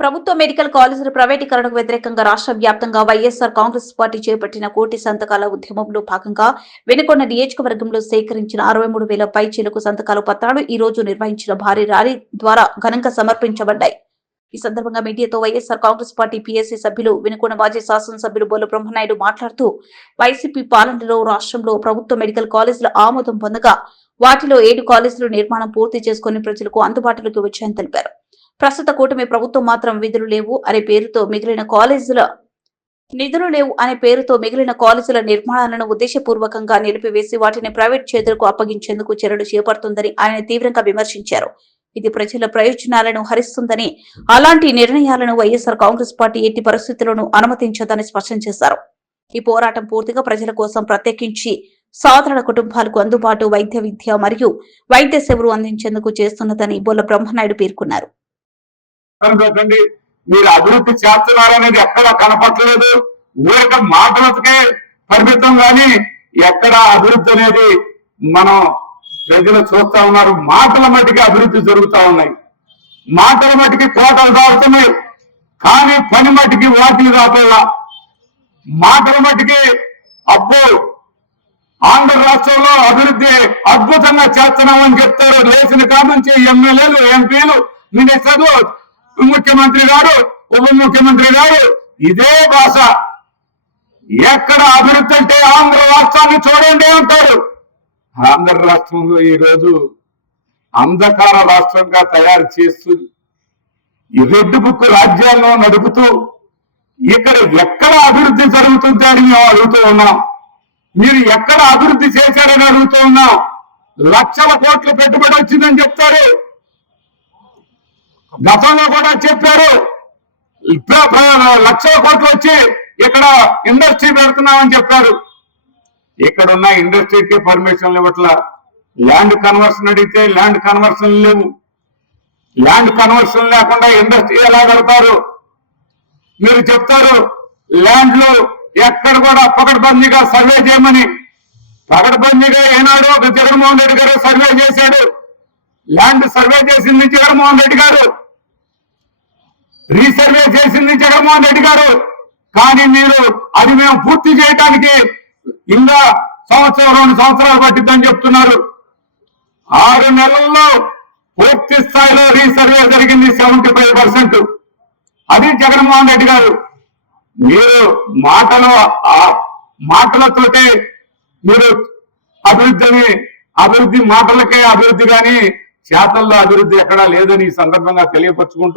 ప్రభుత్వ మెడికల్ కాలేజీల ప్రైవేటీకరణకు వ్యతిరేకంగా రాష్ట్ర వ్యాప్తంగా వైఎస్ఆర్ కాంగ్రెస్ పార్టీ చేపట్టిన కోటి సంతకాల ఉద్యమంలో భాగంగా వెనుకొండ నియోజకవర్గంలో సేకరించిన అరవై మూడు వేల పైచీలకు సంతకాల పత్రాలు ఈ రోజు నిర్వహించిన భారీ ర్యాలీ ద్వారా ఘనంగా సమర్పించబడ్డాయి. ఈ సందర్భంగా మీడియాతో వైఎస్ఆర్ కాంగ్రెస్ పార్టీ పీఎస్సీ సభ్యులు వెనుకొండ మాజీ శాసనసభ్యులు బొల్ల బ్రహ్మనాయుడు మాట్లాడుతూ వైసీపీ పాలనలో రాష్ట్రంలో ప్రభుత్వ మెడికల్ కాలేజీల ఆమోదం పొందగా వాటిలో ఏడు కాలేజీలు నిర్మాణం పూర్తి చేసుకుని ప్రజలకు అందుబాటులోకి వచ్చాయని తెలిపారు. ప్రస్తుత కూటమి ప్రభుత్వం మాత్రం విధులు లేవు అనే పేరుతో మిగిలిన కాలేజీల నిధులు లేవు అనే పేరుతో మిగిలిన కాలేజీల నిర్మాణాలను ఉద్దేశపూర్వకంగా నిలిపివేసి వాటిని ప్రైవేట్ చేతులకు అప్పగించేందుకు చర్యలు చేపడుతుందని ఆయన తీవ్రంగా విమర్శించారు. ఇది ప్రజల ప్రయోజనాలను హరిస్తుందని అలాంటి నిర్ణయాలను వైఎస్ఆర్ కాంగ్రెస్ పార్టీ ఎట్టి పరిస్థితులను అనుమతించదని స్పష్టం చేశారు. ఈ పోరాటం పూర్తిగా ప్రజల కోసం ప్రత్యేకించి సాధారణ కుటుంబాలకు అందుబాటు వైద్య విద్య మరియు వైద్య సేవలు అందించేందుకు చేస్తున్నదని బొల్ల బ్రహ్మనాయుడు పేర్కొన్నారు. కనిపెట్టండి మీరు అభివృద్ధి చేస్తున్నారనేది ఎక్కడ కనపట్లేదు ఊరక మాటలకే పరిమితం కానీ ఎక్కడ అభివృద్ధి అనేది మనం ప్రజలు చూస్తా ఉన్నారు. మాటల మటుకి అభివృద్ధి జరుగుతా ఉన్నాయి. మాటల మట్టికి కోటలు దాడుతున్నాయి కానీ పని మట్టికి వాటిని దాటల్లా మాటల మటుకి అప్పు ఆంధ్ర రాష్ట్రంలో అభివృద్ధి అద్భుతంగా చేస్తున్నామని చెప్తారు. లేచిన కానుంచి ఎమ్మెల్యేలు ఎంపీలు మినిస్టర్లు ముఖ్యమంత్రి గారు ఉప ముఖ్యమంత్రి గారు ఇదే భాష. ఎక్కడ అభివృద్ధి అంటే ఆంధ్ర రాష్ట్రాన్ని చూడండి అంటారు. ఆంధ్ర రాష్ట్రంలో ఈ రోజు అంధకార రాష్ట్రంగా తయారు చేస్తూ ఈ రెడ్ బుక్ రాజ్యాల్లో నడుపుతూ ఇక్కడ ఎక్కడ అభివృద్ధి జరుగుతుంది అని మేము అడుగుతూ ఉన్నాం. మీరు ఎక్కడ అభివృద్ధి చేశారని అడుగుతూ ఉన్నాం. లక్షల కోట్ల పెట్టుబడి వచ్చిందని చెప్తారు. గతంలో కూడా చెప్పారు. ఇప్పుడు లక్షల కోట్లు వచ్చి ఇక్కడ ఇండస్ట్రీ పెడుతున్నామని చెప్పారు. ఇక్కడ ఉన్న ఇండస్ట్రీకి పర్మిషన్ ఇవ్వట్ల? ల్యాండ్ కన్వర్షన్ అడిగితే ల్యాండ్ కన్వర్షన్ లేవు. ల్యాండ్ కన్వర్షన్ లేకుండా ఇండస్ట్రీ ఎలా పెడతారు మీరు చెప్తారు ల్యాండ్లు ఎక్కడ కూడా పకడ్బందీగా సర్వే చేయమని. పకడ్బందీగా ఏనాడు ఒక జగన్మోహన్ రెడ్డి గారు సర్వే చేశాడు. ల్యాండ్ సర్వే చేసింది జగన్మోహన్ రెడ్డి గారు. రీసర్వే చేసింది జగన్మోహన్ రెడ్డి గారు. కానీ మీరు అది మేము పూర్తి చేయడానికి ఇంకా సంవత్సరం రెండు సంవత్సరాలు పట్టిద్దని చెప్తున్నారు. ఆరు నెలల్లో పూర్తి స్థాయిలో రీసర్వే జరిగింది సెవెంటీ ఫైవ్ పర్సెంట్. అది జగన్మోహన్ రెడ్డి గారు. మీరు మాటలు ఆ మాటలతోటే మీరు అభివృద్ధిని అభివృద్ధి మాటలకే అభివృద్ధి కానీ చేతల్లో అభివృద్ధి ఎక్కడా లేదని ఈ సందర్భంగా తెలియపరుచుకుంటూ